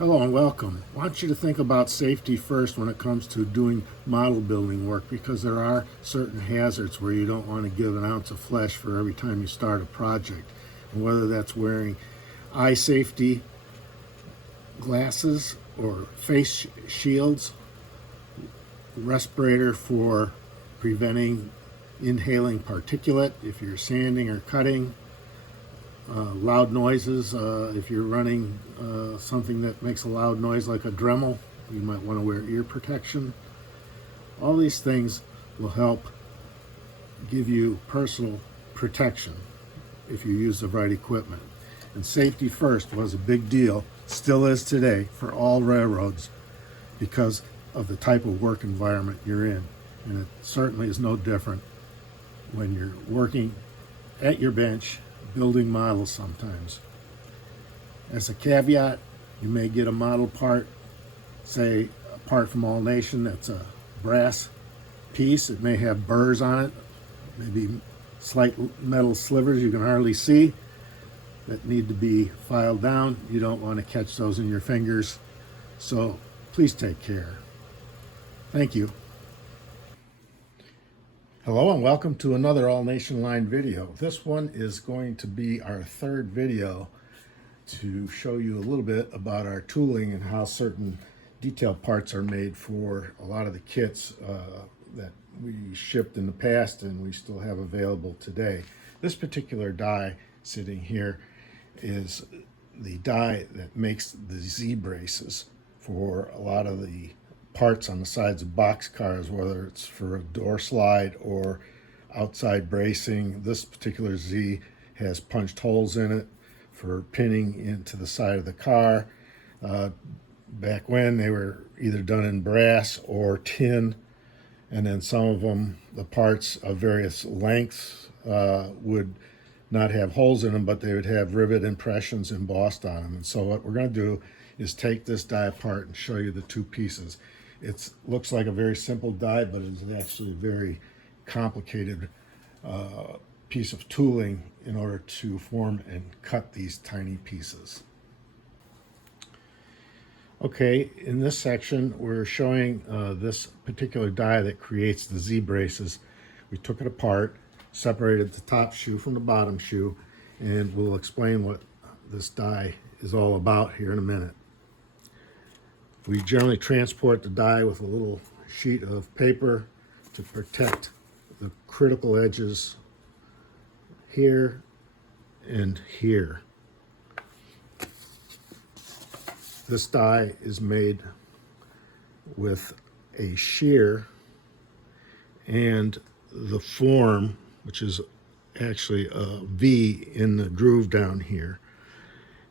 Hello and welcome. I want you to think about safety first when it comes to doing model building work, because there are certain hazards where you don't want to give an ounce of flesh for every time you start a project. And whether that's wearing eye safety glasses or face shields, respirator for preventing inhaling particulate if you're sanding or cutting, loud noises. If you're running something that makes a loud noise like a Dremel, you might want to wear ear protection. All these things will help give you personal protection if you use the right equipment. And safety first was a big deal, still is today, for all railroads because of the type of work environment you're in. And it certainly is no different when you're working at your bench building models sometimes. As a caveat, you may get a model part, say a part from All Nation that's a brass piece. It may have burrs on it, maybe slight metal slivers you can hardly see that need to be filed down. You don't want to catch those in your fingers, so please take care. Thank you. Hello and welcome to another All Nation Line video. This one is going to be our third video to show you a little bit about our tooling and how certain detail parts are made for a lot of the kits that we shipped in the past and we still have available today. This particular die sitting here is the die that makes the Z braces for a lot of the parts on the sides of box cars, whether it's for a door slide or outside bracing. This particular Z has punched holes in it for pinning into the side of the car. Back when, they were either done in brass or tin, and then some of them, the parts of various lengths, would not have holes in them, but they would have rivet impressions embossed on them. And so what we're going to do is take this die apart and show you the two pieces. It looks like a very simple die, but it's actually a very complicated piece of tooling in order to form and cut these tiny pieces. Okay, in this section we're showing this particular die that creates the Z braces. We took it apart, separated the top shoe from the bottom shoe, and we'll explain what this die is all about here in a minute. We generally transport the die with a little sheet of paper to protect the critical edges here and here. This die is made with a shear and the form, which is actually a V in the groove down here,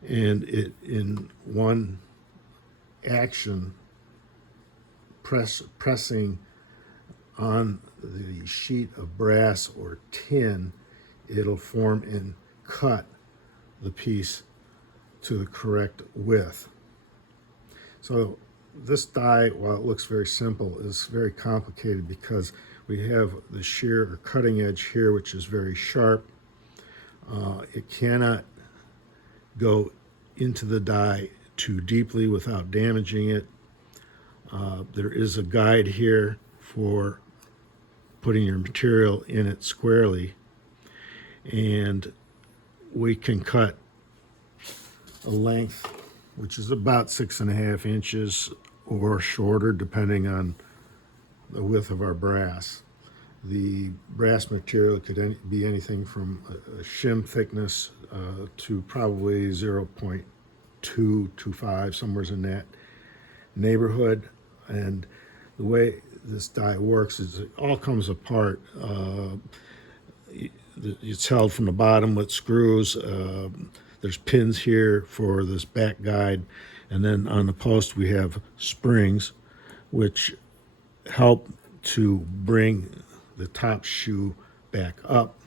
and it in one action pressing on the sheet of brass or tin, it'll form and cut the piece to the correct width. So this die, while it looks very simple, is very complicated because we have the shear or cutting edge here, which is very sharp. It cannot go into the die too deeply without damaging it. There is a guide here for putting your material in it squarely, and we can cut a length which is about 6.5 inches or shorter depending on the width of our brass. The brass material could be anything from a shim thickness to probably 0.225, somewhere in that neighborhood. And the way this die works is it all comes apart. It's held from the bottom with screws. There's pins here for this back guide, and then on the post we have springs which help to bring the top shoe back up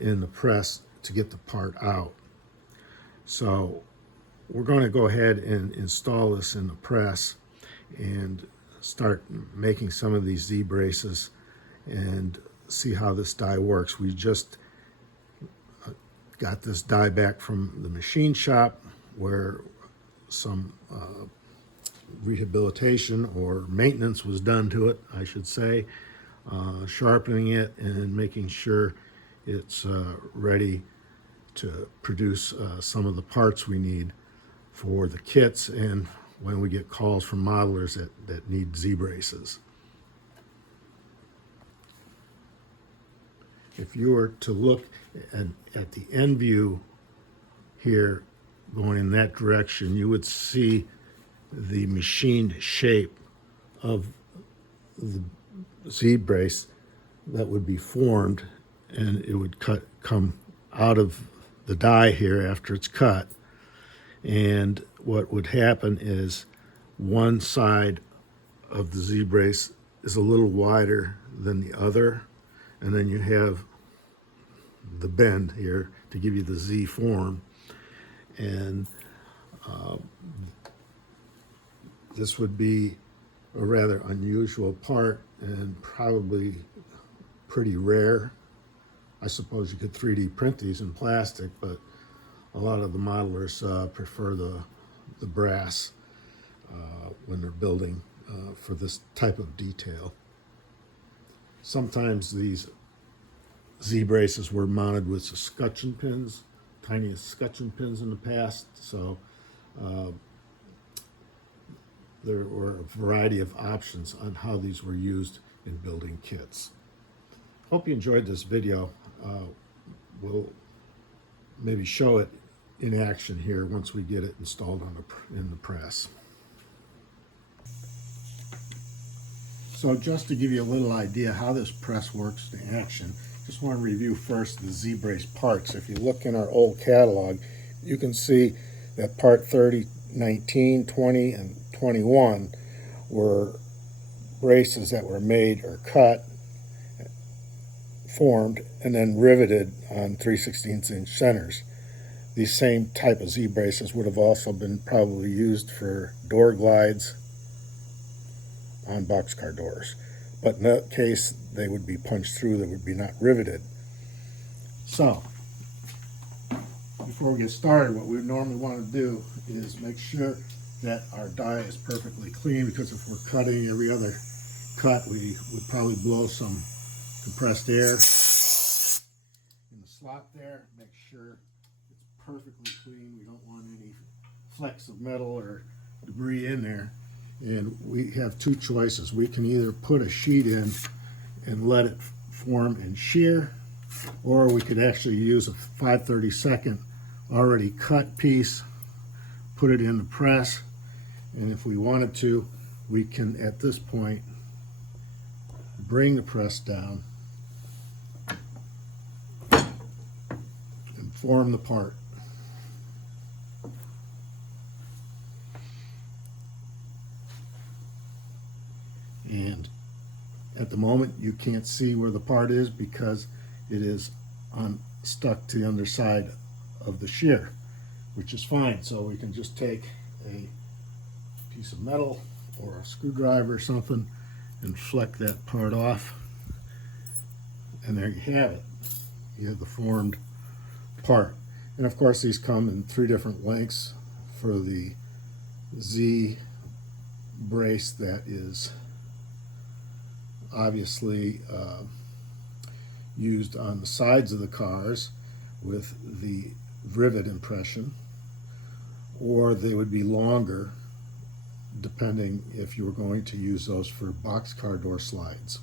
in the press to get the part out. So we're going to go ahead and install this in the press and start making some of these Z braces and see how this die works. We just got this die back from the machine shop where some rehabilitation or maintenance was done to it, I should say, sharpening it and making sure it's ready to produce some of the parts we need for the kits and when we get calls from modelers that need Z-braces. If you were to look at the end view here going in that direction, you would see the machined shape of the Z-brace that would be formed, and it would come out of the die here after it's cut. And what would happen is one side of the Z-brace is a little wider than the other, and then you have the bend here to give you the Z form. And this would be a rather unusual part and probably pretty rare. I suppose you could 3D print these in plastic, but a lot of the modelers prefer the brass when they're building for this type of detail. Sometimes these Z-braces were mounted with escutcheon pins, tiny escutcheon pins in the past, so there were a variety of options on how these were used in building kits. Hope you enjoyed this video. We'll maybe show it in action here once we get it installed in the press. So just to give you a little idea how this press works in action, just want to review first the Z-brace parts. If you look in our old catalog, you can see that part 30, 19, 20, and 21 were braces that were made or cut, formed, and then riveted on 3/16 inch centers. These same type of Z-braces would have also been probably used for door glides on boxcar doors. But in that case, they would be punched through, they would be not riveted. So, before we get started, what we normally want to do is make sure that our die is perfectly clean, because if we're cutting every other cut, we would probably blow some compressed air in the slot there. Make sure it's perfectly clean. We don't want any flecks of metal or debris in there. And we have two choices. We can either put a sheet in and let it form and shear, or we could actually use a 5/32 already cut piece, put it in the press, and if we wanted to, we can at this point bring the press down and form the part. And at the moment you can't see where the part is because it is stuck to the underside of the shear, which is fine. So we can just take a piece of metal or a screwdriver or something and fleck that part off, and there you have it. You have the formed part. And of course these come in 3 different lengths for the Z brace that is obviously used on the sides of the cars with the rivet impression, or they would be longer depending if you were going to use those for boxcar door slides.